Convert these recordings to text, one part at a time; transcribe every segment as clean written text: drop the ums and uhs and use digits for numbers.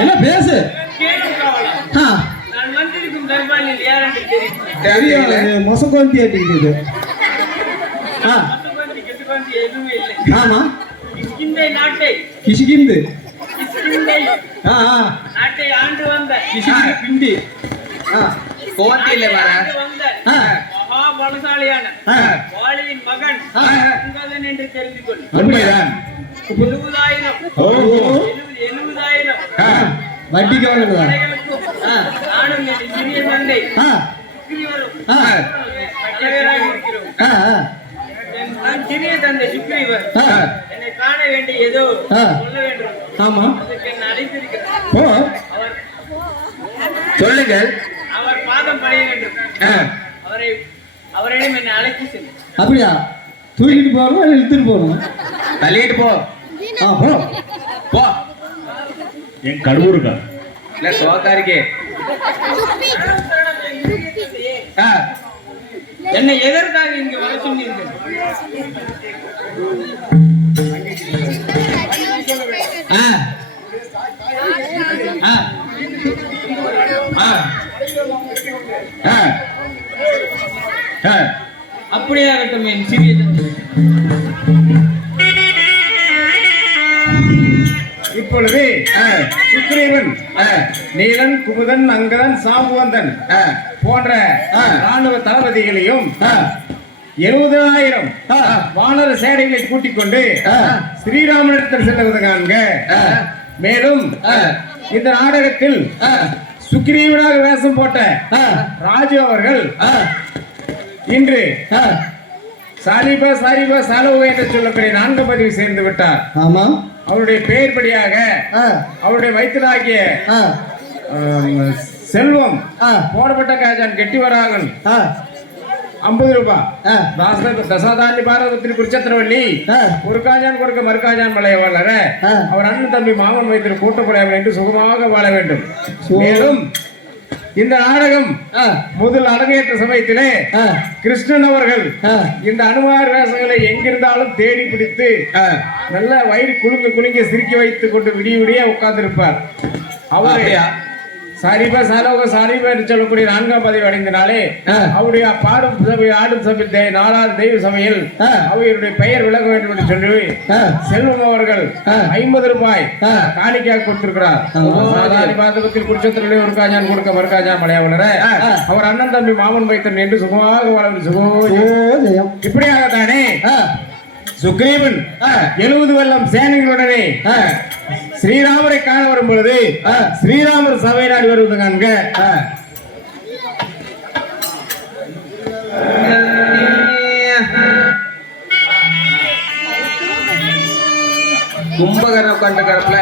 என்ன பேசு மொசக்கொந்தி அடிக்குது. ஆமா கிஷிகிந்து நாட்டை ஆண்டு வந்த பிண்டி கோத்தியில வர மகாபலசாலியான வாலியின் மகன் என்று தெரிந்து கொள். உண்மைதான். 70,000 வட்டிக்கு நானும் சிறிய தந்தை நான் சிறிய தந்தை சுக்ரீவர் என்னை காண வேண்டிய ஏதோ சொல்ல வேண்டும். ஆமா அதுக்கு என்ன அழைத்திருக்கிறார். சொல்லுங்கள். அவர் பாதம் படைய வேண்டும். அவரிடம் என்னை அழைத்து சென்று. அப்படியா? தூக்கிட்டு போகணும் இழுத்துட்டு போகணும்? தள்ளிட்டு போ. போ போ. என் கடவுருக்கா இல்ல சோக்காரிக்கே என்னை எதற்காக இங்கு வர சொன்னீர்கள்? அப்படியாகட்டும் என் சிறிய தந்தை. இப்பொழுது சுக்ரீவன் நீலன் குமுதன் அங்கதன் சாம்புவந்தன் போன்ற ராணுவ தளபதிகளையும் 70,000 வானர சேனைகளை கூட்டிக் கொண்டு ஸ்ரீராமனிடத்தில் செல்வது காண்க. மேலும் இந்த நாடகத்தில் சுக்ரீவனாக வேஷம் போட்ட ராஜு அவர்கள் இன்று சாலிபா சாலோக என்று சொல்லக்கூடிய 4 பதிவு சேர்ந்து விட்டார். ஆமா அவருடைய பெயர் படியாக அவருடைய வயிற்றிலாகிய செல்வம் போடப்பட்ட காஜான் கெட்டிவராகன் 50 ரூபாய் தசாதானி பாரதத்தில் குருச்சத்திரவள்ளி ஒரு காஜான் கொடுக்க மறுகாஜான் மலைய வளர அவர் அண்ணன் தம்பி மாமன் வைத்திரு கூட்டப்படையாமல் என்று சுகமாக வாழ வேண்டும். மேலும் இந்த நாடகம் முதல் அரங்கேற்ற சமயத்திலே கிருஷ்ணன் அவர்கள் இந்த அனுமார் வேஷங்களை எங்கிருந்தாலும் தேடி பிடித்து நல்ல வயிறு குலுங்க சிரிக்க வைத்துக் கொண்டு விடிய உட்கார்ந்திருப்பார். அவரே சாரிபா சாலிபா என்று சொல்லக்கூடிய 4ஆம் பதிவு அடைந்தனாலே அவருடைய பாடும் சபை ஆடும் சபை 4வது தெய்வ சபையில் அவருடைய பெயர் விலக வேண்டும் என்று சொல்லி செல்வம் அவர்கள் 50 ரூபாய் காணிக்கையாக கொடுத்திருக்கிறார். பாதகத்தில் குருச்சத்திரே ஒரு காஜான் கொடுக்க மறுகாஜான் மலையா வளர அவர் அண்ணன் தம்பி மாமன் வைத்தன் என்று சுகமாக வாழ சுகோஜயம். இப்படியாகத்தானே சுக்ரீவன் 70 வெள்ளம் சேனைகளுடனே ஸ்ரீராமரை காண வரும் பொழுது ஸ்ரீராமர் சபை நாடி வருவது காண்க. கும்பகர்ணம் கண்ட கடப்புல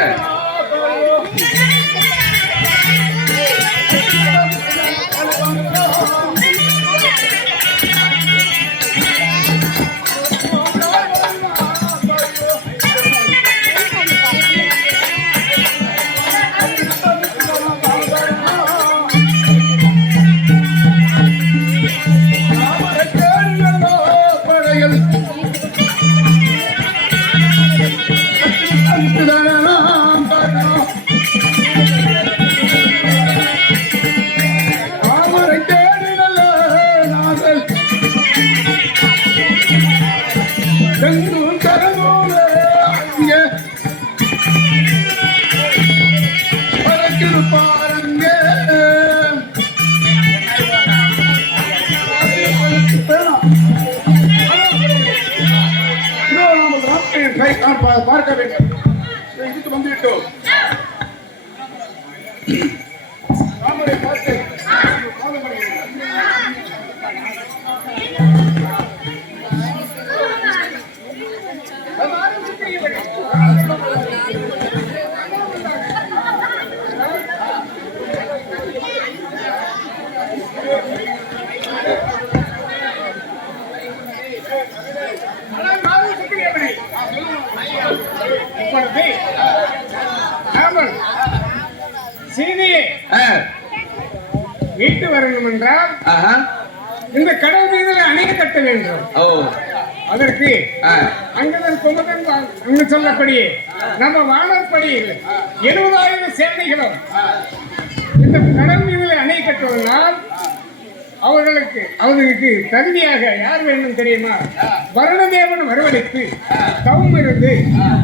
பார்க்க வேண்டும். இதுக்கு வந்து விட்டோம். ராமரை பார்த்து சீனியே வீட்டு வரணும் என்றால் இந்த கடல் மீது அணை கட்ட வேண்டும். அதற்கு அங்கதன் குமதன் அங்கு சொல்லப்படியே நம்ம வானப்படியில் 70,000 சேனைகளும் இந்த கடல் மீது அணை கட்டுவதனால் அவர்களுக்கு தகுதியாக யார் வேண்டும் தெரியுமா? வருணதேவன் வரவழைத்து தவம் இருந்து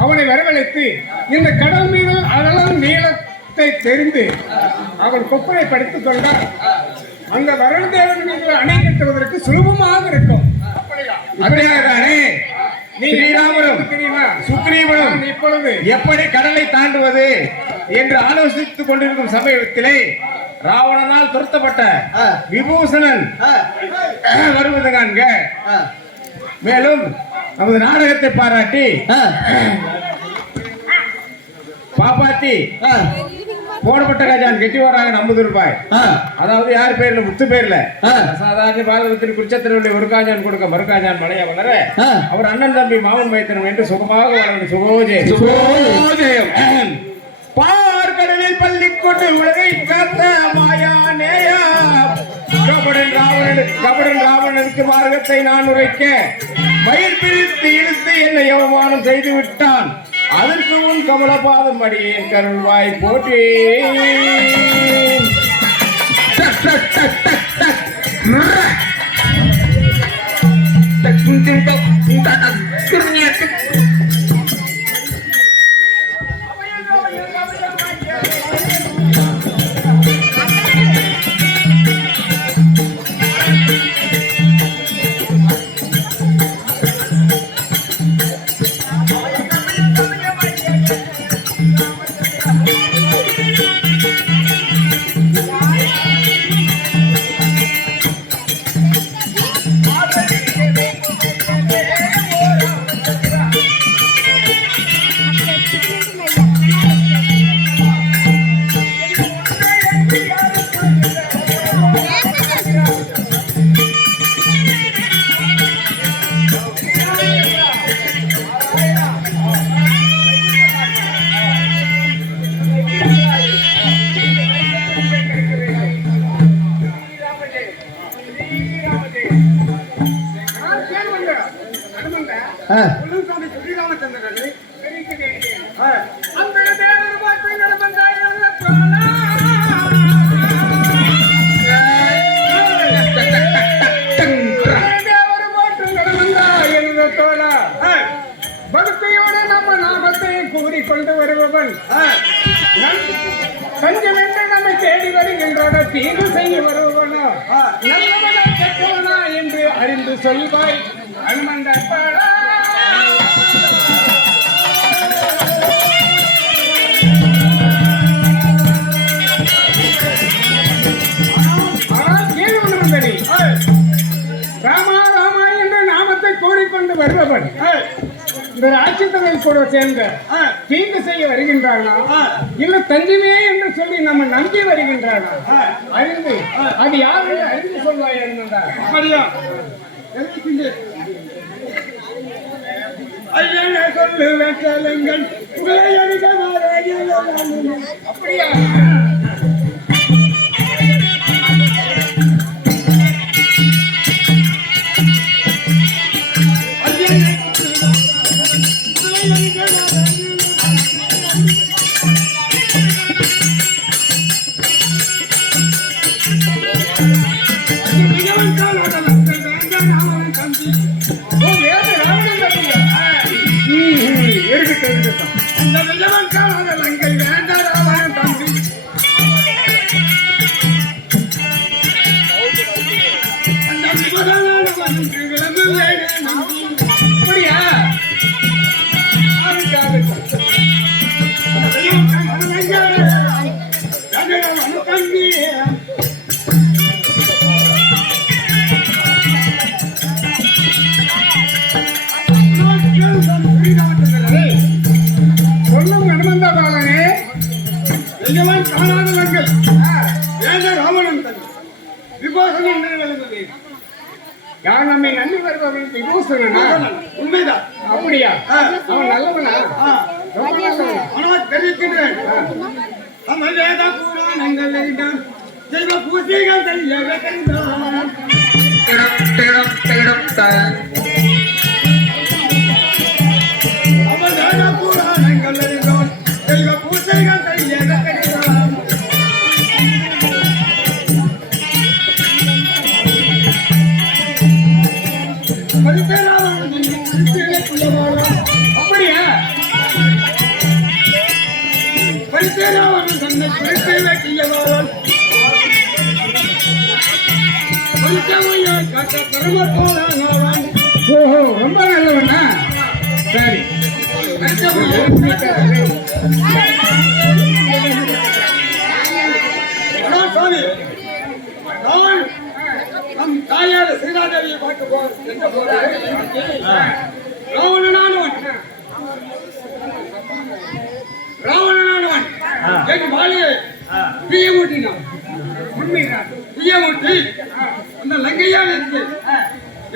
அவனை வரவழைத்து இந்த கடல் மீது அகலம் நீளத்தை தெரிந்து அவன் கொப்பரை படுத்துக் கொண்டால் அந்த வருணதேவன் மீது அணை கட்டுவதற்கு சுலபமாக இருக்கும். சுக்ரீவனும் இப்பொழுது எப்படி கடலை தாண்டுவது என்று ஆலோசித்துக் கொண்டிருக்கும் சமயத்திலே ராவணனால் துரத்தப்பட்ட விபூஷணன் வருவது காண்க. மேலும் நமது நாடகத்தை பாராட்டி பாப்பாத்தி போடப்பட்ட கஜான் கெட்டி வராங்க 50 ரூபாய். அதாவது யார் பேர்ல முத்து பேர்ல சாதாரண பாரதத்தின் குச்சத்திரவள்ளி ஒரு காஜான் கொடுக்க மறுகாஜான் மலையா வளர அவர் அண்ணன் தம்பி மாமன் வைத்தனம் என்று சுகமாக வளர்ந்து சுகோஜயம் பார்கடலில் பள்ளிக்கொண்டு உலகை காத்த மாயா நேயா கபடன் ராவணனுக்கு மார்க்கத்தை நான் உரைக்க மயிர் பிரித்து இழுத்து என்னை அவமானம் செய்து விட்டான். அதற்கு உன் கமலபாதம் அடியேன் கருள்வாய் போற்றி. பக்தியோடு நம்ம நாமத்தை கூறிக்கொண்டு வருபவன் பஞ்சமென்று நம்மை தேடி வருகின்றோட தீர்வு செய்ய வருபவனோ நல்லவனா கெட்டவனா என்று அறிந்து சொல்வாய் அனுமந்தப்பாடா. ராமா ராமா என்று நாமத்தை கூறிக்கொண்டு வருபவன் இந்த ராட்சதர்கள் கூட சேர்ந்த தீங்கு செய்ய வருகின்றானா இல்ல தஞ்சமே என்று சொல்லி நம்ம நம்பி வருகின்றானா அறிந்து அது யார் என்று அறிந்து சொல்வாய் இருந்தா அப்படியா சொல்லுங்கள் அப்படியா யார் நம்மை நம்பி வருபவன் விபூஷணனா? உண்மைதான். அப்படியா? அவன் நல்லவனா? ரொம்ப நல்லவனா? ஆனால் தெரிவிக்கின்றேன். நம்ம வேத புராணங்கள் எல்லாம் தெய்வ பூஜைகள் தெரியவே தெரிந்தான். நம்ம வேத புராணங்கள் எல்லாம் தெய்வ பூஜைகள் தெரியவே தெரிந்தான். அப்படியா? ஓஹோ, ரொம்ப நல்லவனா? சரி. சுவாமி, நான் நம் தாயார் சீதாதேவியை பார்க்க ராவணனானவன் என் மாலையை பிரியமூட்டினான். பிரியமூட்டி அந்த லங்கையால் இருந்து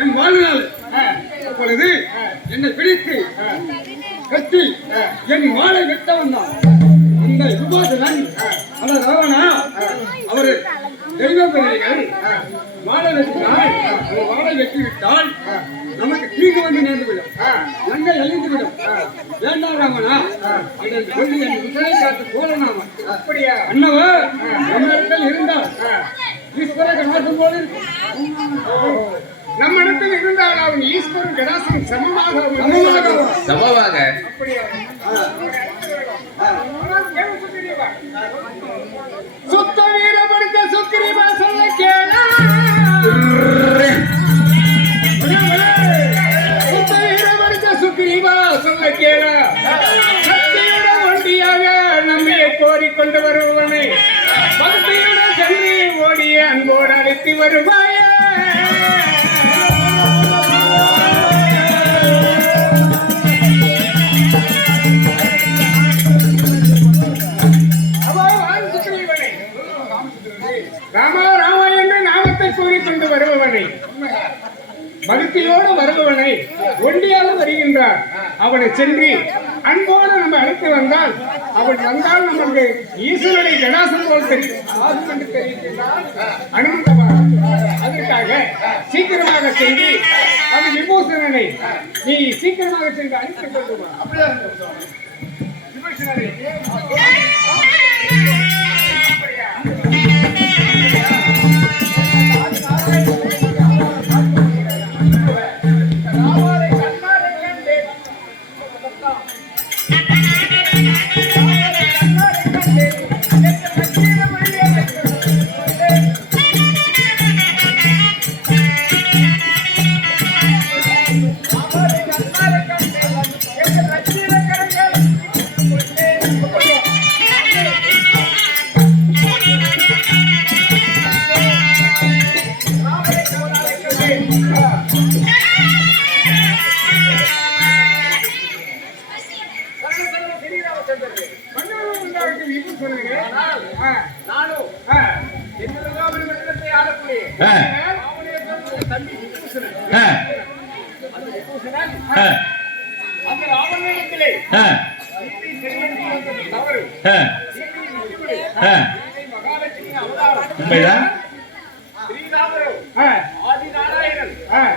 என் வாழ்நாள் அப்பொழுது என்னை பிடித்து கட்டி என் மாலை வெட்ட வந்தான். அந்த விபூஷணன் அந்த ராவணா அவரு தெய்வ பிள்ளைகள் மாலை வெட்டினால் மாலை வெட்டிவிட்டால் நமக்கு தீங்கு வந்து நேர்ந்துவிடும், லங்கை அழிந்துவிடும். வேண்டாம் ராமனா என்று சொல்லி என் உதவி காத்து போலனாம. அப்படியா? அண்ணவா நம்மிடத்தில் இருந்தால் ஈஸ்வர கணாசம் போல நம்ம இடத்தில் இருந்தால் அவன் ஈஸ்வரன் கடாசம் சமமாக அப்படியா? சுத்த வீரபடுத்த சுக்கிரீவா சொல்ல கேளா. சுத்த வீரபடுத்த சுக்கிரீவா சொல்ல கேளா. சக்தியுட ஒண்டியாக நம்மையை கோரிக்கொண்டு வருபவனை பக்தியுட சென்று ஓடிய அன்போடு அழைத்து வருவாயே. ராமா ராமா என்று நாமத்தை கூறிக்கொண்டு வருபவனை, பக்தியோடு வருபவனை ஒண்டியாக வருகின்றார். அவனை சென்று அன்போடு நம்ம அழைத்து வந்தால், அவன் வந்தால் நமக்கு ஈஸ்வரனை கடாசம் போல் தெரியும் அனுமந்தமாக. அதற்காக சீக்கிரமாக சென்று அந்த விபூஷணனை நீ சீக்கிரமாக சென்று அழைத்துக் கொள்ளுமா. விபூஷணனை அந்த ராவணனிடத்திலே தவறு மகாலட்சுமி அவதாரம் ஆதி நாராயணன்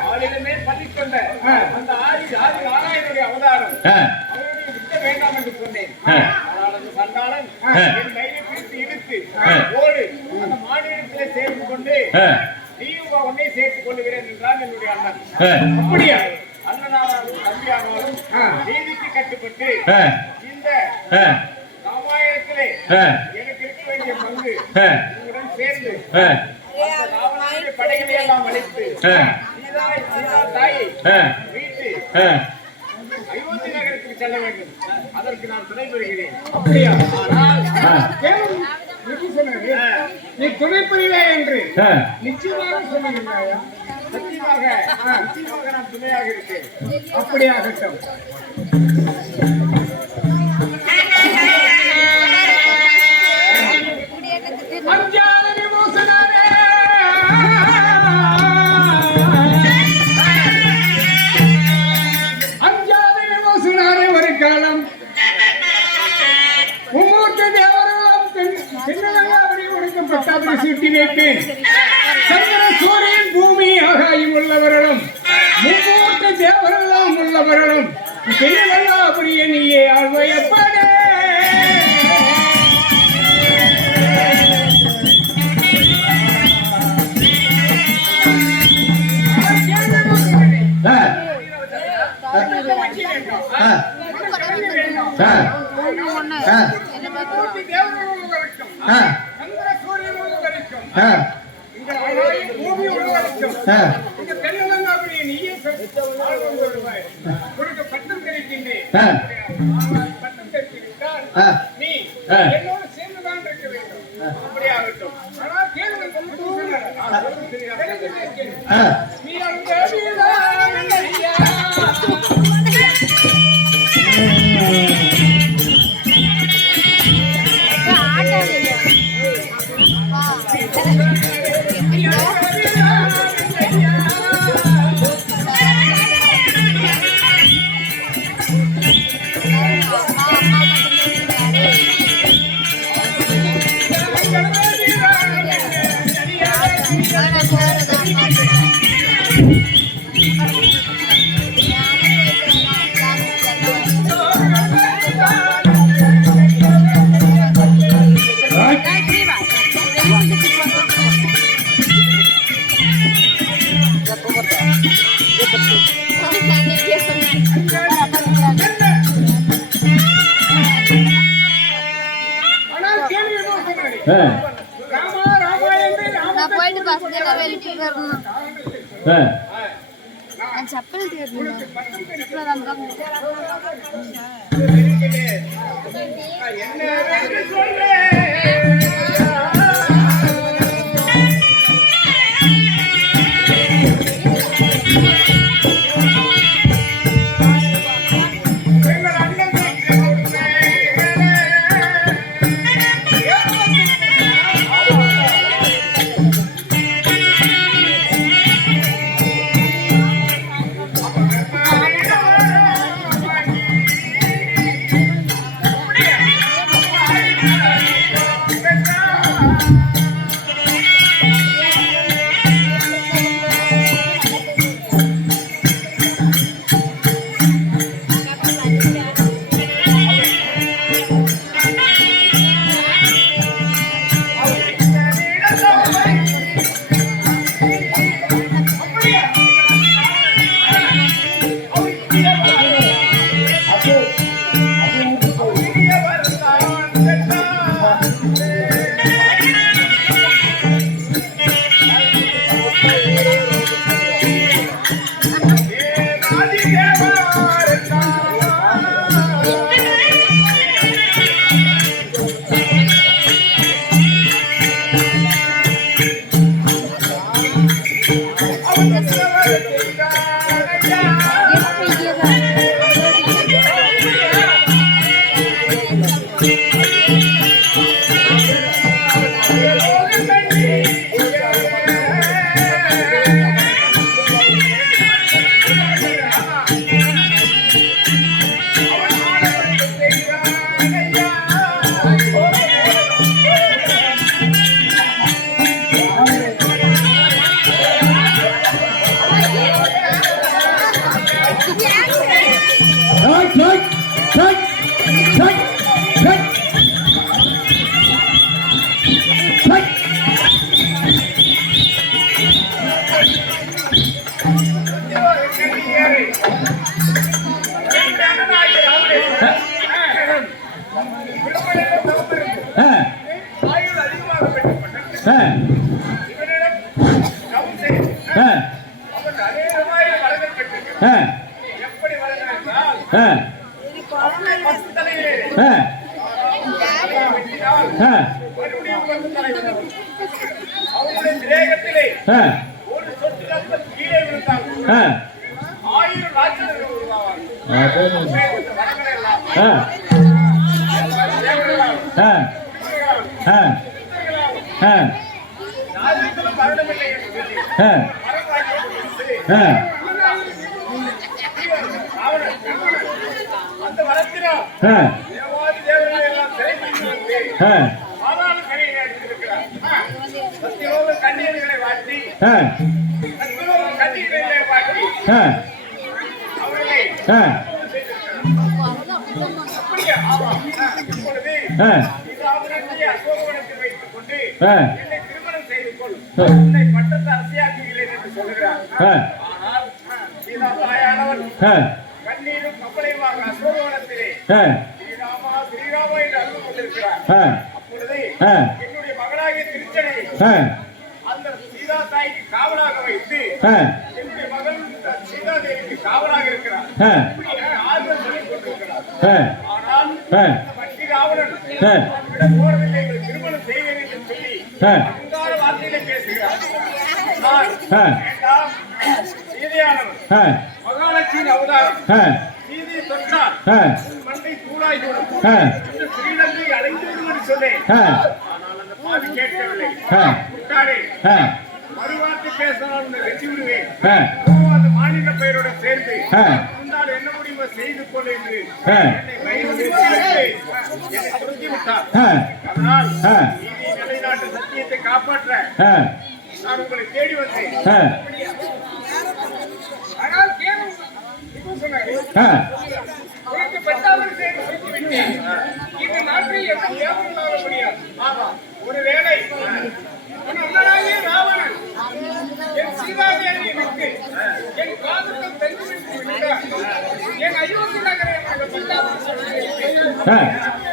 ஆளிடமே பள்ளிக்கொண்ட அந்த ஆதி நாராயணனுடைய அவதாரம் அவருடைய விட்ட வேண்டாம் என்று சொன்னேன். சண்டாளன் என் கையை பிடித்து இழுத்து ஓடு அந்த மாநிலத்திலே சேர்ந்து கொண்டு நீயும் உன்னை சேர்த்துக் கொள்ளுகிறேன் என்றான் என்னுடைய அண்ணன். அப்படியா? அண்ணனாலும் தம்பியானாலும் நீதிக்கு கட்டுப்பட்டு இந்த ராமாயணத்திலே எனக்கு இருக்க வேண்டிய பங்கு உங்களுடன் சேர்ந்து ராவணனுடைய படைகளை எல்லாம் அழைத்து சீதா தாயை மீட்டு அயோத்தி நகரத்துக்கு செல்ல வேண்டும். அதற்கு நான் துணை பெறுகிறேன். அப்படியா? நீ துணை புரியலே என்று நிச்சயமாக சொல்லுகிறாயா? நிச்சயமாக நான் துணையாக இருக்கேன். அப்படியாகட்டும். அஞ்சாத விமோசனரே கட்சி வேண்டும். ஆ, உனக்கு கல்வி வேண்டும். ஆ, ஆ, கோடி தேவர்கள் வரைக்கும், ஆ, சந்திர சூரியன் வரைக்கும், ஆ, இந்த ஆகாயம் பூமி வரைக்கும், ஆ. இந்த தென்னலங்காபுரியை நீயே ஆழ்வார் வருவாய். உனக்கு பட்டம் கிடைக்கின்றேன். ஆ. பட்டம் கிடைத்துவிட்டால் ஆ. நீ ஆ. என்னோடு சேர்ந்துதான் இருக்க வேண்டும். அப்படியாகட்டும். ஆனால் கேள்வி ஆ. நீ அங்க வீராங்கனையா. ஆனால் கேள்வி சொன்னாடி. ஆ. ராமா ராமா என்று நான் போயிட்டு பசங்க வெளியே வரணும் ஆ. நான் செப்பல் தேடணும் செப்பல் தான் என்ன என்று சொல்றேன். எங்கள் அண்ணனுக்கு எப்படி வளர்ந்தால் அவருடைய திரேகத்திலே ஒரு சொட்டு ரத்தம் கீழே விழுந்தால் 1000 ராட்சதர்கள் உருவாவார்கள். நாதிகளும் மரணமில்லை என்று சொல்லி அந்த வளர்த்தினால் தேவாதி தேவர்கள் எல்லாம் சிறைப்பிடித்து ஆனாலும் கனியை அடித்திருக்கிறார். சத்தியோக கண்ணீர்களை வாட்டி சத்தியோக கண்ணீர்களை வாட்டி அவர்களை அப்படியே ஆமாம். இப்பொழுது இதாவதற்கே அசோகவனத்தை வைத்துக் கொண்டு என்னை திருமணம் செய்து கொள், உன்னை பட்டத்து அரசியாக்குகிறேன் என்று சொல்லுகிறார். ஆனால் சீதா தாயானவன் கண்ணீரும் அசோகவனத்திலே ஆ, ஸ்ரீராமா ஸ்ரீராமா என்று அழுது கொண்டிருக்கிறார். ஆ, அப்பொழுது ஆ, என்னுடைய மகளாகிய திருச்சனையை ஆ, அந்த சீதா தாய்க்கு காவலாக வைத்து ஆ, என்னுடைய மகள் சீதா தேவிக்கு காவலாக இருக்கிறார். ஆ, ஆறுதல் சொல்லிக் கொண்டிருக்கிறார். ஆ, ஆனால் ஆ, இந்த வட்டி ராவணன் ஆ, அவரிடம் போறதில்லை, எங்கள் திருமணம் செய்வேன் என்று சொல்லி ஆ, அங்கார வார்த்தையிலே பேசுகிறார். நான் ஆ, வேண்டாம், சீதையானவன் ஆ, மகாலட்சுமியின் அவதாரம், ஆ, சீதையை தொட்டால் ஆ, மண்ணை தூளாய்விடும், ஆ, இந்த ஸ்ரீலங்கை அடைந்து விடும் என்று சொன்னேன். ஆ, ஆனால் அந்த பாதி கேட்கவில்லை. ஆ, முட்டாளே, ஆ, மறுவார்த்தை பேசினால் உன்னை வெற்றி விடுவேன். ஆ, அந்த மாநில பெயருடன் சேர்ந்து ஆ, இருந்தால் என்ன முடியுமோ செய்து கொள் என்று ஆ, என்னை பயமுறுத்தி என்னை துரத்தி விட்டார். ஆ, அதனால் ஆ, நீதி நிலைநாட்டு சத்தியத்தை காப்பாற்ற ஆ, நான் உங்களை தேடி வந்தேன். ஆ, ஆனால் கேளும் இப்போ சொன்னாரு, ஆ, உனக்கு பெற்றாவது செய்து கொடுத்து விட்டேன். இந்த நாட்டில் எந்த தேவம் இல்லாத முடியாது. ஆமா, ஒருவேளை உன் அண்ணனாகிய ராவணன் என் சீதாதேவியை விட்டு என் காதுக்குள் தென்று விட்டு விட்டார். என் அயோத்தி நகரை எனக்கு பெற்றாவது ஆ,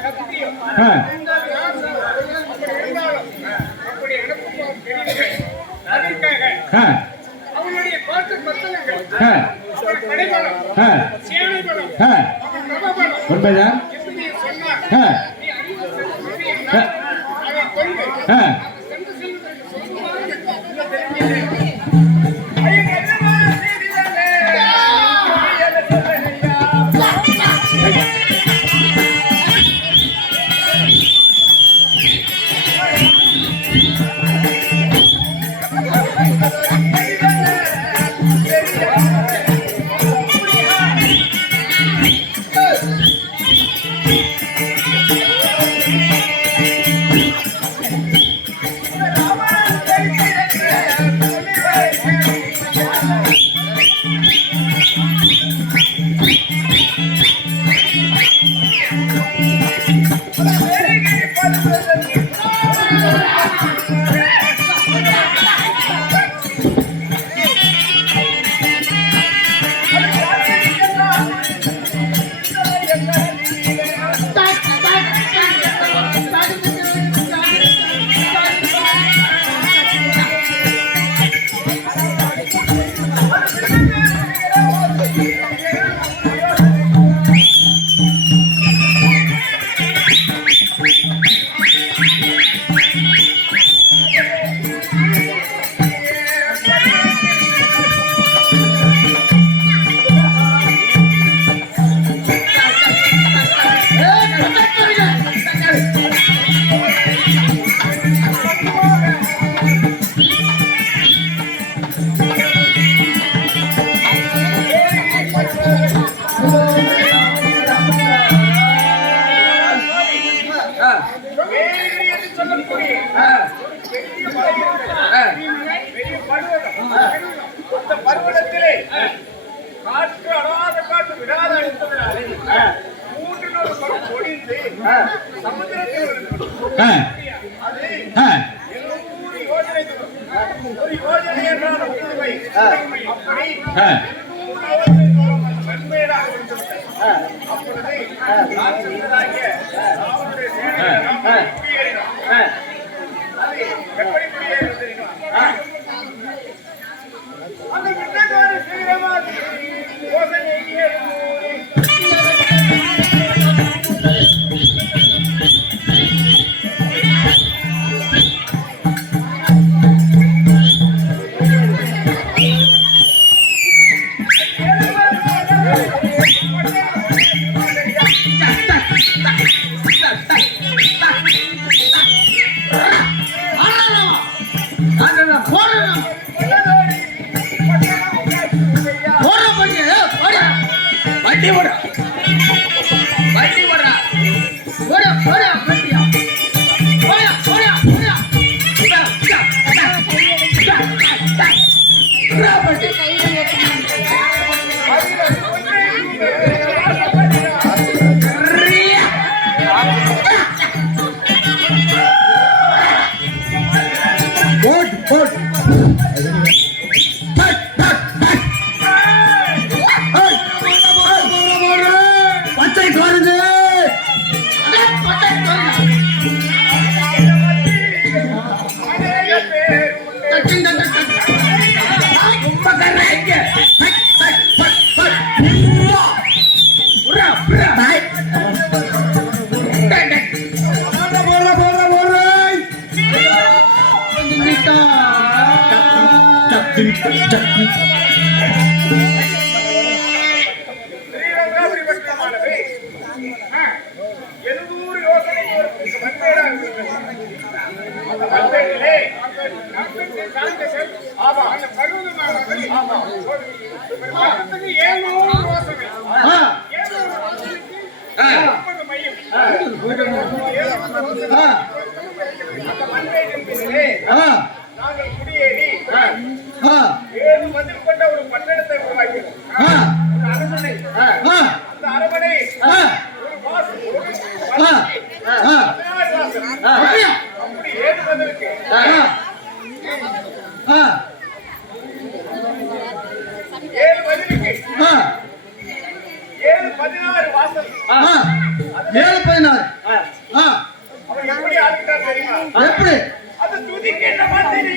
சத்தியம். ஆ, அப்படி இருந்தாலும் அப்படி எனக்கும் தெரியவில்லை. அதற்காக ஆ, அவனுடைய பாட்டு பத்தனங்கள், ஆ, அவன் கடைபலம், ஆ, சேனை பலம், ஆ, அவன் நவபலம் உண்மைதான். என்று நீ சொன்னார். ஆ, நீ அறிவு சென்று என்றால் அதை கொண்டு ஆ, சென்று செல்வதற்கு சொல்லுமாறு என்று தெரிவிக்கிறேன். ஐயன் என்னமா செய்திடலே, ஐயன் சொல்லலையா. வேறு என்று சொல்லக்கூடிய பெரிய மலை இருக்கிறது. பெரிய பர்வதம். அந்த பர்வதத்திலே காற்று அடாத காற்று விடாத அடித்ததினாலே 3 பக்கம் ஒடிந்து சமுத்திரத்தில் விழுந்தது. ஆ, அது ஆ, 700 யோஜனை தூரம். ஒரு யோஜனை என்றால் 1 மைல். அப்படி ஆ, 3 யோஜனை தூரம் அந்த வெண்மையடாக விழுந்தது. அப்பொழுது ராட்சசராகிய ராவணனுடைய சேனைகள் குடியேறினார். அது எப்படி குடியேறினது தெரியுமா? அந்த விண்ணகார ஸ்ரீராமாதி யோசனை வண்டி ஓட வண்டி ஓடுறா ஓட ஓட வண்டியா ஓட ஓட ஓட போட் போட் ஸ்ரீரங்காபுரி பட்டணமானது 700 யோசனை தூரத்திற்கு மண்மேடாக இருக்கிறது. அந்த மண்மேட்டிலே ஆமா அந்த பருவதமானது ஆமா ஒரு பருவத்துக்கு 700 யோசனை 700 யோசனைக்கு 30 மையம் அந்த மண்மேட்டின் மீதிலே நாங்கள் குடியேறி 7 மதில் கொண்ட ஒரு பட்டணத்தை உருவாக்கிறோம். ஒரு அரண்மனை அந்த அரண்மனை ஒரு வாசல் அப்படி 7 மதிலுக்கு 7 மதிலுக்கு 7-16 வாசல் 7-16 அவன் எப்படி ஆளுக்கிட்டார் தெரியுமா? எப்படி அது துதிக்கு என்ன மாதிரி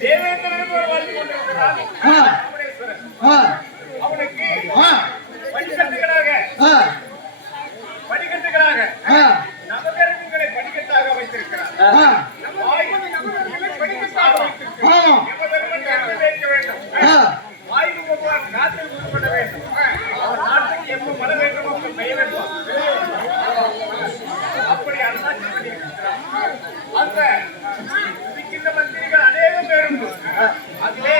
தேவேந்திரன் ஒரு வாழ்க்கை கொண்டிருக்கிறார். அவனுக்கு படிக்கட்டுகளாக நவகிரகங்களை படிக்கட்டாக வைத்திருக்கிறார். படிக்கட்டாக வைத்திருக்கிறார். வைக்க வேண்டும். வாய்க்கு போவார் காற்றில் உருப்பட வேண்டும். அவர் நாட்டுக்கு எப்ப மழை வேண்டுமோ அப்ப பெய்ய வேண்டும். அப்படி அரசாட்சி பண்ணியிருக்கிறார். அந்த இந்த மந்திரிகள் அநேகம் பேர் உண்டு. அதிலே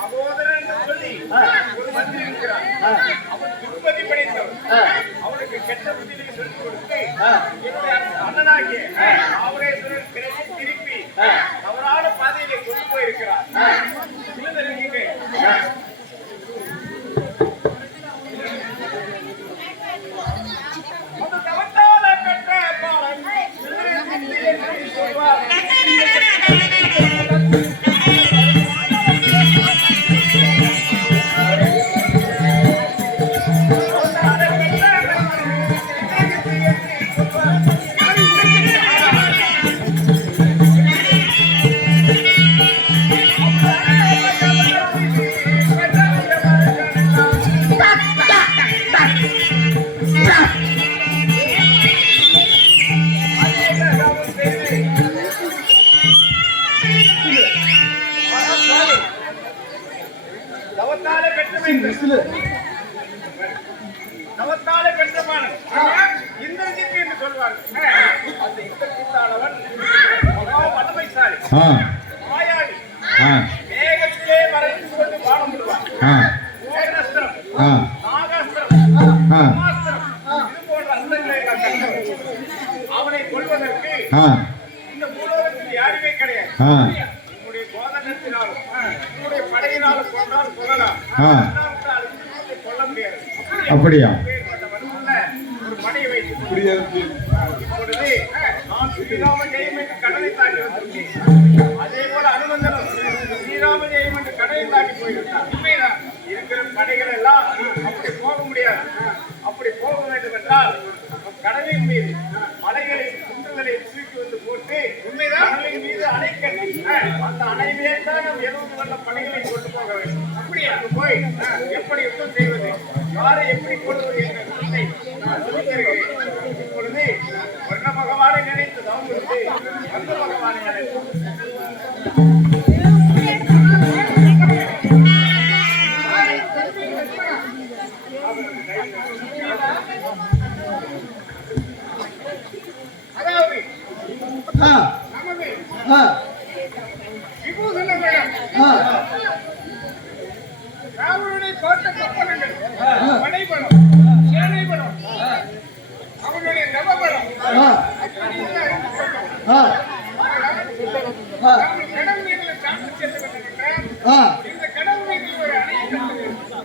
சகோதரன் என்று சொல்லி ஒரு மந்திரி இருக்கிறார். அவன் துர்மதி படைத்தவர். அவனுக்கு கெட்ட புத்தியை சொல்லிக் கொடுத்து என்னுடைய அண்ணனாகிய ஆவரேஸ்வரர் திருப்பி தவறான பாதையிலே கொண்டு போயிருக்கிறார். அந்த தவத்தால பெற்ற பாலன் சொல்வார். தவத்தாலே பெற்றமான இந்திரஜித் என்று சொல்வார்கள். அந்த இந்திரஜித்தானவன் மகா வல்லமைசாலி, மாயாவி, வேகத்திலே மறைந்து கொண்டு பானம் விடுவான். மோகனஸ்திரம், நாகாஸ்திரம், பிரம்மாஸ்திரம் இது போன்ற அஸ்திரங்களை நான் கற்றவன். அவனை கொள்வதற்கு இந்த பூலோகத்தில் யாருமே கிடையாது. உன்னுடைய கோதனத்தினாலும் உன்னுடைய படையினாலும் கொண்டால் கொள்ளலாம், கொல்ல முடியாது. அப்படியா? ஒரு படையை வைத்து இப்பொழுது நான் ஸ்ரீராம ஜெயம் என்று கடலை தாண்டி வந்திருக்கேன். அதே போல அனுமந்தனும் ஸ்ரீராம ஜெயம் என்று கடலை தாண்டி போயிருந்தார். இருக்கிற படைகள் எல்லாம் அப்படி போக முடியாது. அப்படி போக வேண்டும் என்றால் கடலின் மீது மலைகளை குன்றுகளை தூக்கி வந்து போட்டு கடலின் மீது அணை கட்டி அந்த அணையிலே தான் நம் 70 வல்ல படைகளை கொண்டு போக வேண்டும். அப்படி அங்கு போய் எப்படி யுத்தம் செய்வது, யாரை எப்படி கொள்வது என்ற விஷயத்தை நான் சொல்லித் தருகிறேன். இப்பொழுது வர்ண பகவானை நினைத்து தவம் இருந்து வந்த பகவானை நினைத்து அதாவது நமது விபூஷணங்களிடம் ராவனுடைய தோட்ட கப்பலங்கள், படைபலம், சேனை பலம், அவனுடைய நவபலம் கடல் நீரில் சாப்பிட்டு சென்று கொண்டிருக்கின்ற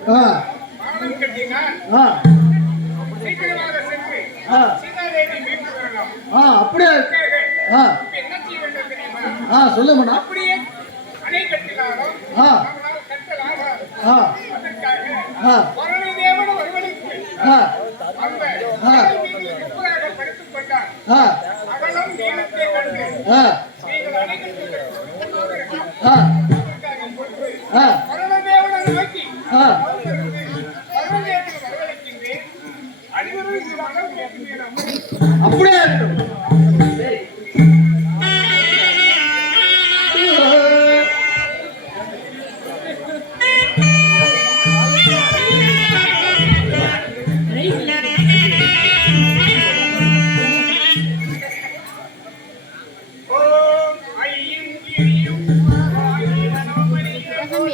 பாலம் கட்டினால் சீக்கிரமாக சென்று சீதாதேவி மீட்டு வரலாம். அப்படியே இப்ப என்ன செய்ய வேண்டும் தெரியுமா? சொல்லுங்கண்ணா. அப்படியே அணை கட்டினாலும் நம்மளால் கட்டல் ஆகாது. அதற்காக வருணதேவன் ஒருவனுக்கு அந்த கடல் மீது எப்படாக படுத்துக் கொண்டார். அகலம் நீளத்தை கண்டு நீங்கள் அணை கட்டுவதற்கு வருணதேவனை நோக்கி வருணதேவனை வரவழைக்கின்றேன். அனைவரும் வரம் கேட்கிறேன். அப்படியே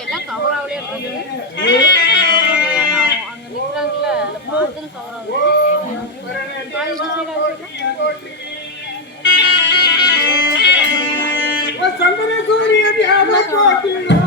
எல்லாம் கவர் ஆகலே அங்க நிக்கிறாங்கல்ல பார்த்து கவர் ஆகும். சந்திர சூரிய தியான கோட்டிலோ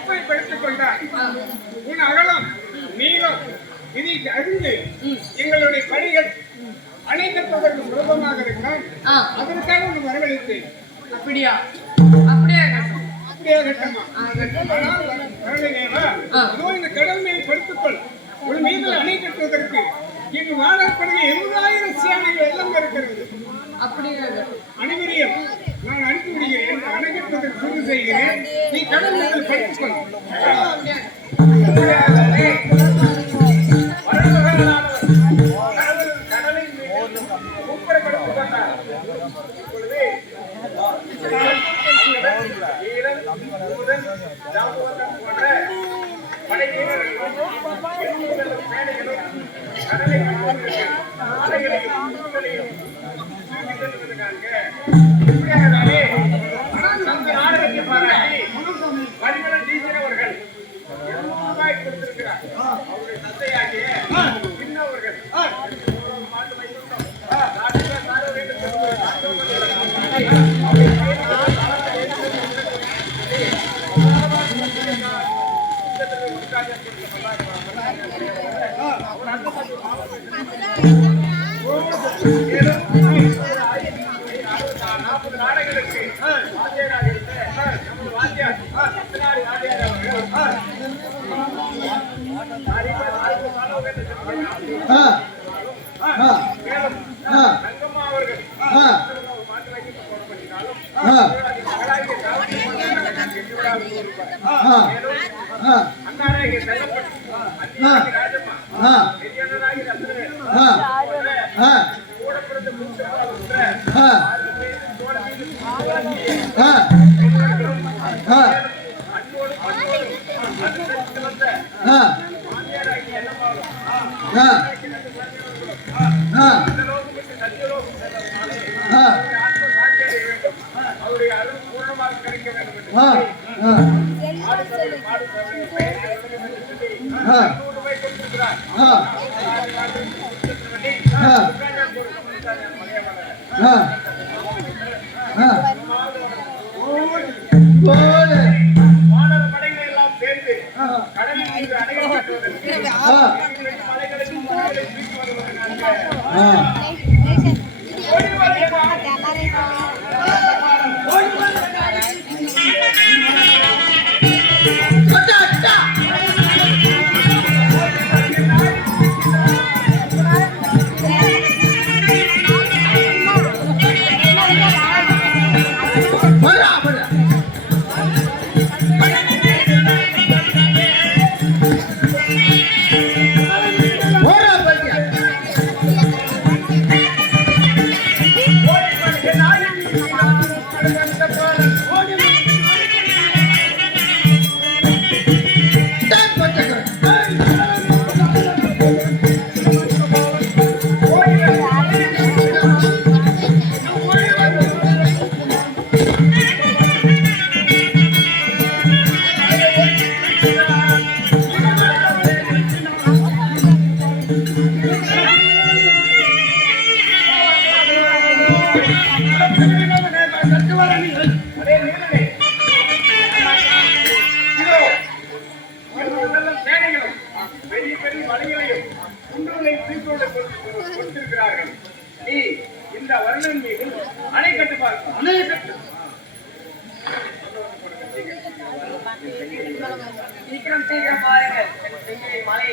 முப்பைப்படுத்திக் கொண்டார். உன் அகலம் நீளம் இதை அறிந்து எங்களுடைய பணிகள் அணை கட்டுவதற்கு சுலபமாக இருக்கலாம். அதற்காக உன்னை வரவழைத்தேன். அப்படியா? அப்படியே கட்டமா இந்த கடல் மேல் படுத்துக்கொள். உன் மீது அணை கட்டுவதற்கு இங்கு வாழப்படுகிற 70,000 சேனைகள் எல்லாம் இருக்கிறது. அப்படிங்கிறது அனைவரையும் நான் அனுப்பி விடுகிறேன். அணை கட்டுவதற்கு உறுதி செய்கிறேன். நீ கடல் மேல் படுத்துக்கொள். இந்த வருணன் மீது அணை கட்டு பார்க்க அணை கட்டு சீக்கிரம் சீக்கிரம் பாருங்கள் செங்கை மலை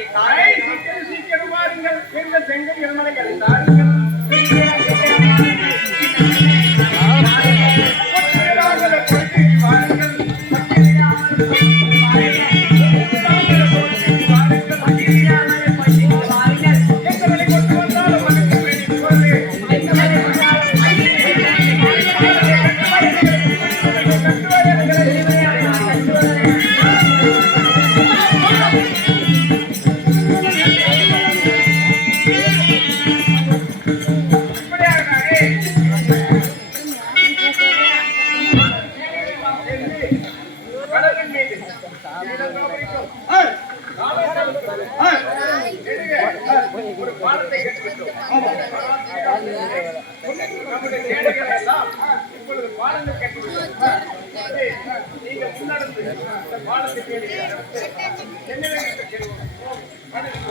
சீக்கிரம் பாருங்கள் எங்கள் செங்கை மலைகள் தாருங்கள் ஒரு பாடத்தை கற்றுவிட்டோம். நம்முடைய சேனைகள் எல்லாம் இப்பொழுது பாடங்கள் கற்றுவிட்டோம். நீங்கள் முன்னெடுத்த அந்த பாடத்துக்கு என்ன வேண்டும் கேள்வோம்.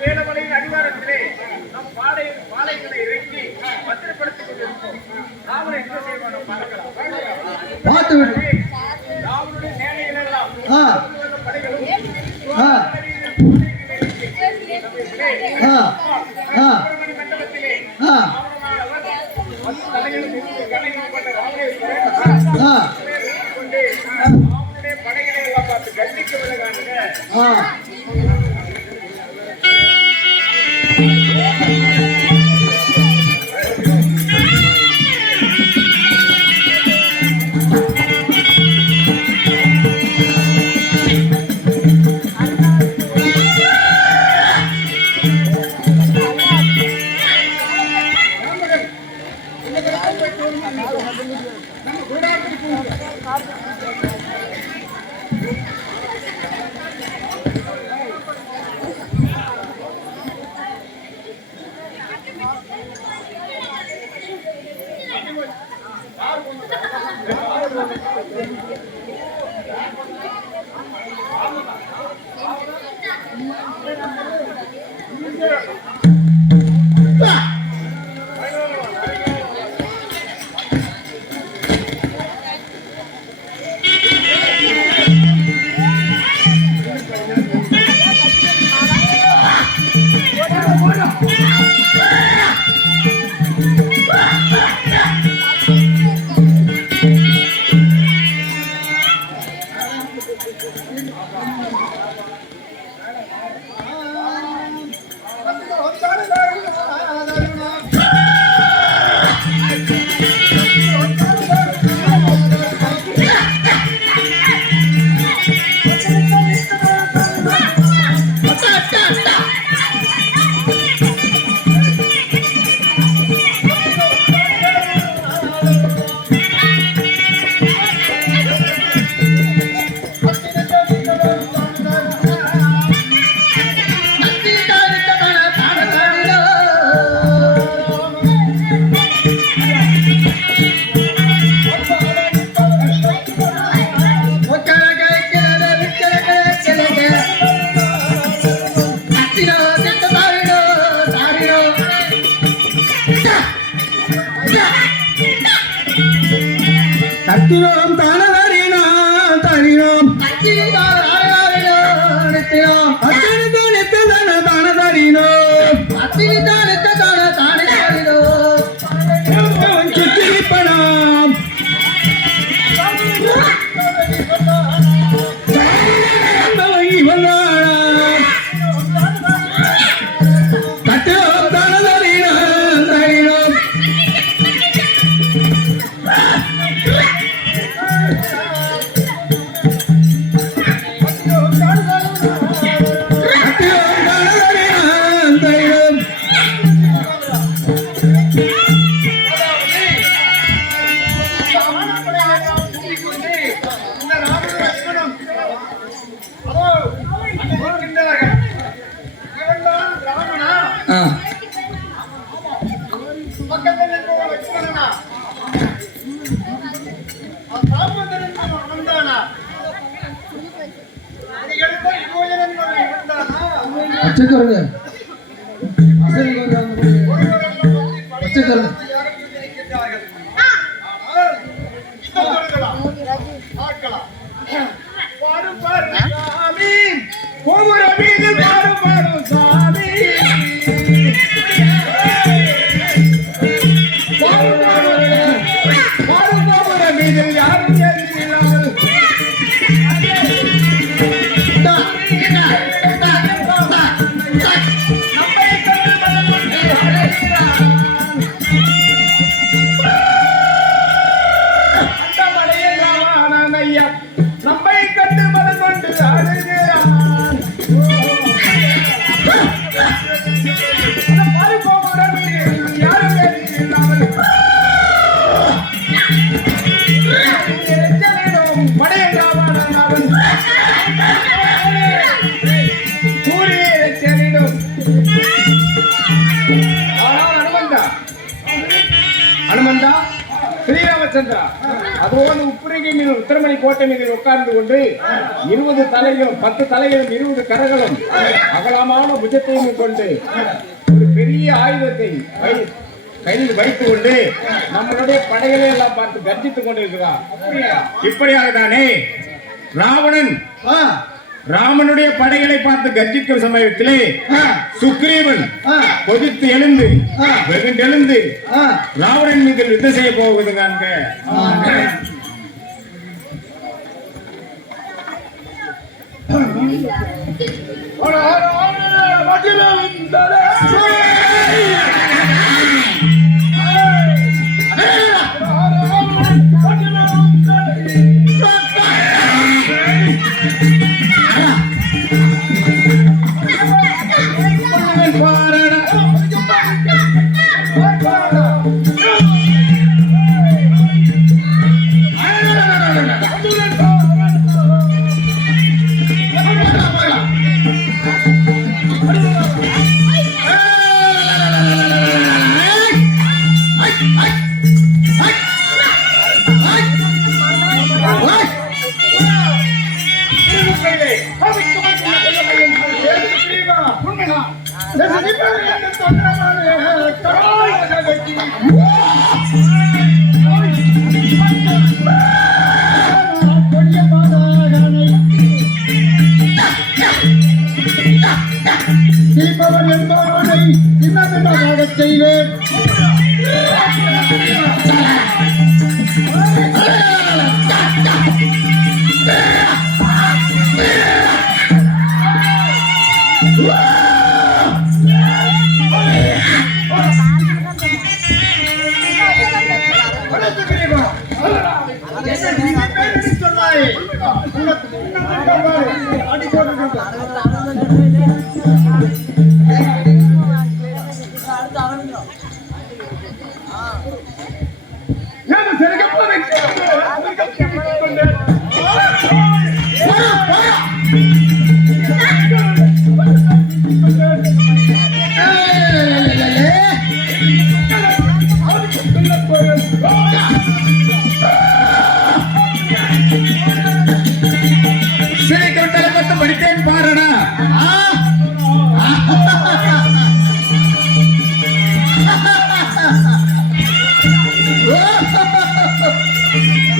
வேலமலையின் அடிவாரத்திலே நம் பாலைகளை இறக்கி பத்திரப்படுத்திக் கொண்டிருப்போம். ராவணன் என்ன செய்வானோ பார்க்கலாம். ராவனுடைய சேனைகள் எல்லாம் படைகளும் மண்டலத்திலே தலைகளும் கொண்ட ராவனுடைய படைகளை எல்லாம் பார்த்து கண்டிக்க விலகானுங்க. தத்தினோம் தானதறினோம் தறினோம் சுற்றிப்பணம் தத்தினோம் தானதறினோம் தறினோம் ஹனுமந்தா ஸ்ரீராமச்சந்திரா அதோடு உப்புரகை மீது உத்தரமணி கோட்டை மீது உட்கார்ந்து கொண்டு 20 தலைகளும் 10 தலைகளும் 20 கரங்களும் அகலமான புஜத்தையும் கொண்டு ஒரு பெரிய ஆயுதத்தை கையில் வைத்துக் கொண்டு நம்மளுடைய படைகளை எல்லாம் பார்த்து கர்ஜித்துக் கொண்டிருக்கிறார். இப்படியாக தானே ராவணன் ராமனுடைய படைகளை பார்த்து கர்ஜிக்கும் சமயத்திலே சுக்ரீவன் கொதித்து எழுந்து வெகுண்டெழுந்து ராவணன் மீது யுத்தம் செய்ய போகுதுங்க. செய்வேன் சிலை தொட்டலை பத்து படித்தேன் பாருடா.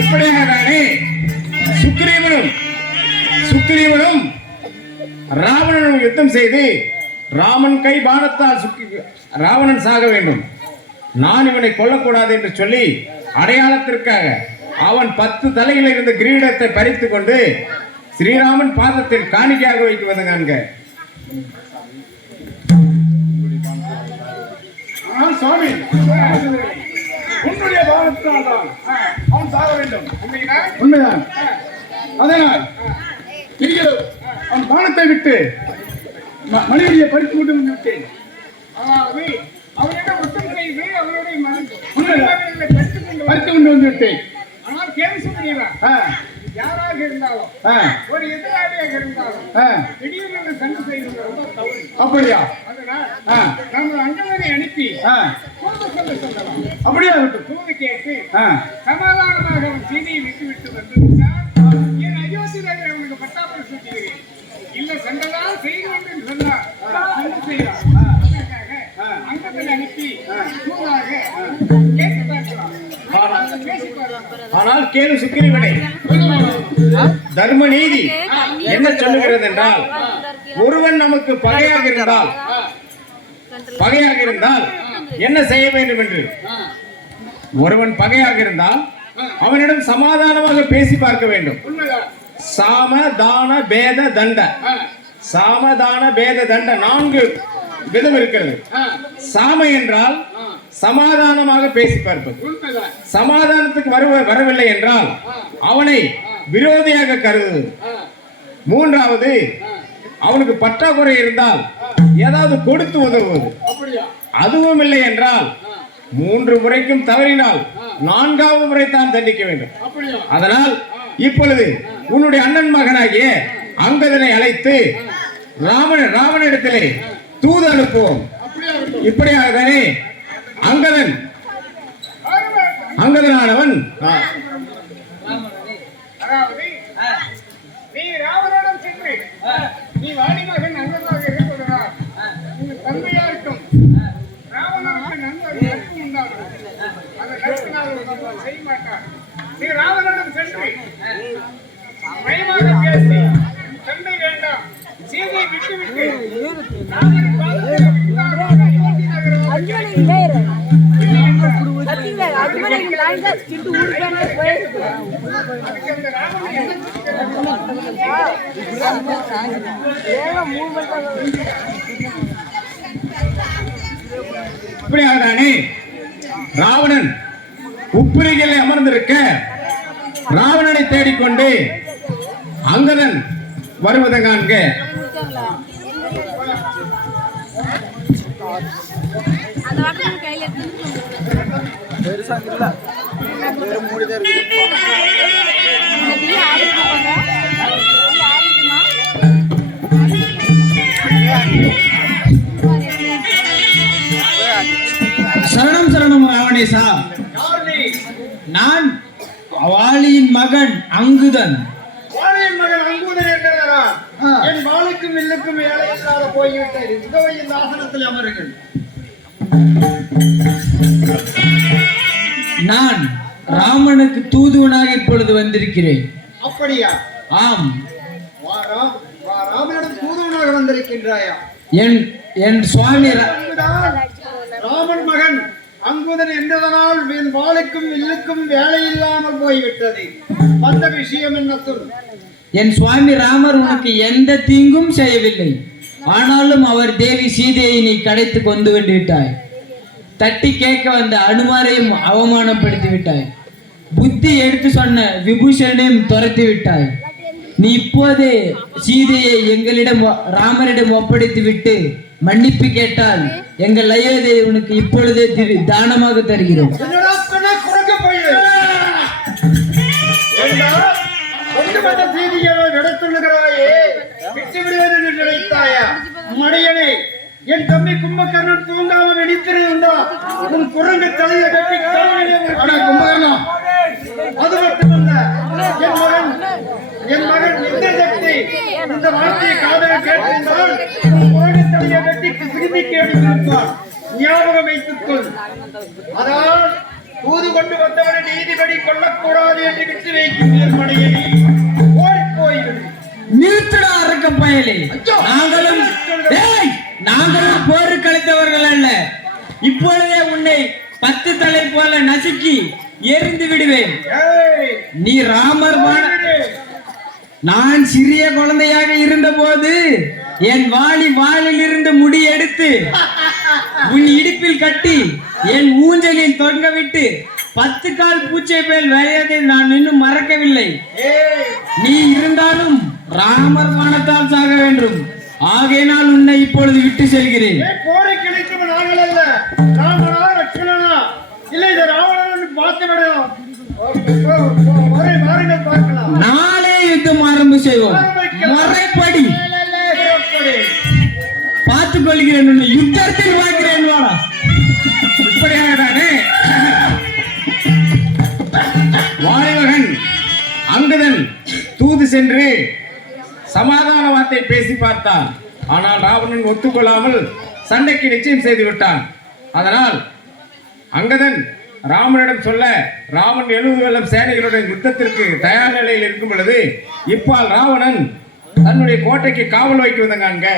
இப்படியாகத்தானே சுக்கிரீவனும் ராவணனும் யுத்தம் செய்து ராமன் கை பாணத்தால் ராவணன் சாக வேண்டும், நான் இவனை கொல்லக்கூடாது என்று சொல்லி அடையாளத்திற்காக அவன் 10 தலையில் இருந்த கிரீடத்தை பறித்துக் கொண்டு ஸ்ரீராமன் பாதத்தில் காணிக்கையாக வைக்குவது காண்க. சுவாமி, உன்னுடைய பாவத்தினால் தான் அவன் சாக வேண்டும். உண்மைதான். அதனால் நீங்கள் அவன் பானத்தை விட்டு மனிதனை பறித்து கொண்டு வந்து விட்டேன். அதாவது அவனிடம் குற்றம் செய்து அவனுடைய பறித்து கொண்டு வந்து விட்டேன். ஆனால் கேள்வி சொல்லுகிறான், யாராக இருந்தாலும் ஒரு எதிராளியாக இருந்தாலும் திடீர்னு சண்டை செய்வது ரொம்ப தவறு. அப்படியா? அதனால் நம்ம அங்கவரை அனுப்பி சொல்ல சொல்லலாம். அப்படியா? தூது கேட்டு சமாதானமாக அவன் சீதையை விட்டு விட்டு வந்துவிட்டார். என் அயோத்தி நகரை அவனுக்கு பட்டாப்படி சுட்டுகிறேன். இல்ல சண்டைதான் செய்து என்று சொன்னார், சண்டை செய்வார். அங்கத்தில் அனுப்பி தூதாக கேட்டு பார்க்கலாம். ஆனால் கேளு சுக்கிரீவனே, தர்ம நீதி என்ன சொல்லுகிறது என்றால், ஒருவன் நமக்கு பகையாக இருந்தால் என்ன செய்ய வேண்டும் என்று, ஒருவன் பகையாக இருந்தால் அவனிடம் சமாதானமாக பேசி பார்க்க வேண்டும். சாமதான பேத தண்ட, சாமதான பேத தண்ட 4 விதம் இருக்கிறது. சாம என்றால் சமாதானமாக பேசி பார்ப்பது, சமாதானத்துக்கு வரவில்லை என்றால் அவனை விரோதியாக கருதுவது. 3வது, அவனுக்கு பற்றாக்குறை இருந்தால் ஏதாவது கொடுத்து உதவுவது. அதுவும் இல்லை என்றால் 3 முறைக்கும் தவறினால் 4வது முறை தான் தண்டிக்க வேண்டும். அதனால் இப்பொழுது உன்னுடைய அண்ணன் மகனாகிய அங்கதனை அழைத்து ராவணனிடத்திலே தூது அனுப்புவோம். இப்படியாகத்தானே அங்கதனானவன் அதாவது நீ ராவணனிடம் சென்று நீ வாணி மகன் அங்கதாக இருப்பதனால் உங்கள் தந்தையாருக்கும் ராவணனுக்கு நன்மை உண்டாகும். அந்த நட்பினால் செய்ய மாட்டார். நீ ராவணனிடம் சென்று பயமாக பேசி சண்டை வேண்டாம், சீதையை விட்டுவிட்டு ராமனின் பாதத்தில் இப்படியாகத்தானே ராவணன் உப்பிரிகளை அமர்ந்திருக்க ராவணனை தேடிக்கொண்டு அங்கதன் வருவதை காண்க. சரணம் சரணம் ராவணேசா. நான் வாலியின் மகன் அங்குதன். வாலியின் மகன் அங்குதன் என்றாரா? என் வாளுக்கும் வில்லுக்கும் வேலை இல்லாத போய்விட்டது. இதோ இந்த ஆசனத்தில் அமருங்கள். நான் ராமனுக்கு தூதுவனாக இப்பொழுது வந்திருக்கிறேன். அப்படியா? ஆம். ராமனிடம் தூதுவனாக வந்திருக்கின்றாயா? என் சுவாமி ராமன் மகன் அங்குதன் என்றதனால் என் வாளுக்கும் வில்லுக்கும் வேலை இல்லாமல் போய்விட்டது. அந்த விஷயம் என்ன சொல்? என் சுவாமி ராமர் உனக்கு எந்த தீங்கும் செய்யவில்லை. ஆனாலும் அவர் தேவி சீதையை நீ கடைத்து கொண்டு வந்து விட்டாய். தட்டி கேட்க வந்த அனுமாரையும் அவமானப்படுத்தி விட்டாய். புத்தி எடுத்து சொன்ன விபூஷணையும் துரத்தி விட்டாய். நீ இப்போதே சீதையை எங்களிடம் ராமரிடம் ஒப்படைத்து விட்டு மன்னிப்பு கேட்டால் எங்கள் அயோத்தியை உனக்கு இப்பொழுதே தானமாக தருகிறோம். இப்படிப்பட்ட செய்திகளை நடத்துகிறாயே விட்டு விடுவது என்று நினைத்தாயா? மடியனே, என் தம்பி கும்பகர்ணன் தூங்காமல் வெடித்திருந்தா உன் குரங்கு தலையை கட்டி காலிலே கும்பகர்ணா. அது மட்டுமல்ல, என் மகன் இந்திரசக்தி இந்த வார்த்தையை காதல் கேட்டிருந்தால் உன் குரங்கு தலையை கட்டி சிகிச்சைக்கு எடுத்திருப்பான். ஞாபகம் வைத்துக் கொள். அதால் தூது கொண்டு வந்தவனை நீதிபடி கொள்ளக்கூடாது என்று விட்டு வைக்கும் மடியனே, ஓடி போய்விடு. நிறுத்தடா அரக்க பயலே. நாங்களும் போரு கழித்தவர்கள் அல்ல. இப்பொழுதே உன்னை 10 தலை போல நசுக்கி எரிந்து விடுவேன். நீ ராமர் நான் சிறிய குழந்தையாக இருந்த போது என் வாளில் இருந்து முடி எடுத்து உன் இடுப்பில் கட்டி என் ஊஞ்சலில் தொங்க விட்டு 10 கால் பூச்சை மேல் விளையாதை நான் இன்னும் மறக்கவில்லை. நீ இருந்தாலும் ராமர் வானத்தால் சாக வேண்டும். ஆகையினால் உன்னை இப்பொழுது விட்டு செல்கிறேன். போரை கிடைக்கும் நாங்கள் அல்ல, ராமனா லட்சுமணனா இல்லை, இதை ராவணன் பார்த்து விடலாம். பார்க்கலாம். நாளே யுத்தம் ஆரம்பம் செய்வோம். முறைப்படி பார்த்துக் கொள்கிறேன். உன்னை யுத்தத்தில் பார்க்கிறேன். வாடா. இப்படியாக தானே வாலிபகன் அங்கதன் தூது சென்று சமாதான வார்த்தை பேசி பார்த்தான். ஆனால் ராவணன் ஒத்துக்கொள்ளாமல் சண்டைக்கு நிச்சயம் செய்து விட்டான். அதனால் அங்கதன் ராமனிடம் சொல்ல ராமன் 70 வெள்ளம் சேனைகளுடன் யுத்தத்திற்கு தயார் நிலையில் இருக்கும் பொழுது இப்பால் ராவணன் தன்னுடைய கோட்டைக்கு காவல் வைக்க வந்தாங்க.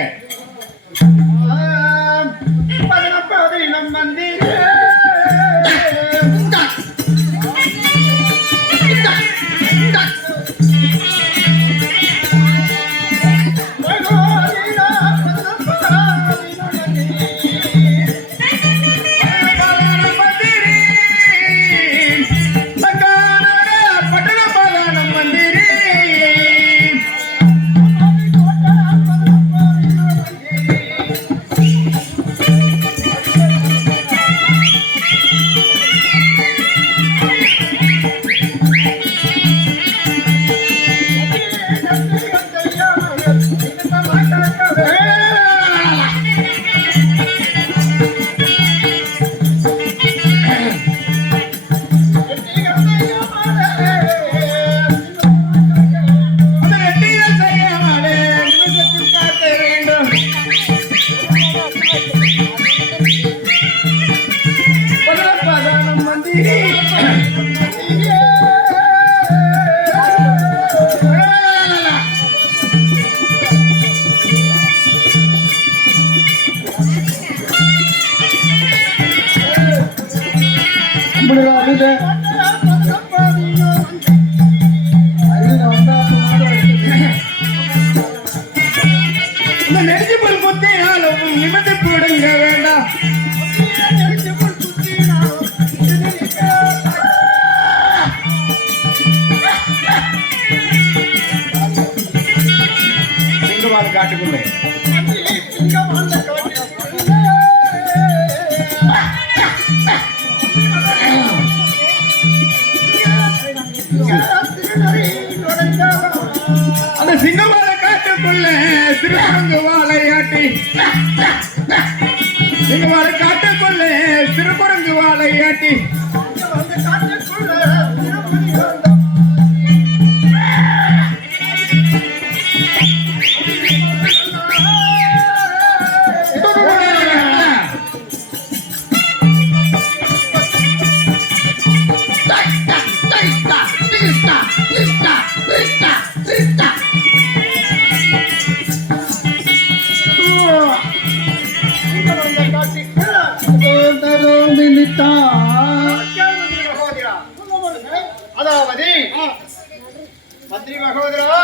நெடுஞ்சுபுல் குத்தினாலும் நிமிர்ந்து போடுங்க வேண்டாம். சிங்கவால் காட்டுக்குள்ளே அந்த சிங்கவால காட்டுக்குள்ள சிறுகுரங்கு வாழையாட்டி சிங்கவால காட்டுக்குள்ள சிறுகுரங்கு வாழையாட்டி அதாவது மந்திரி மகோதரா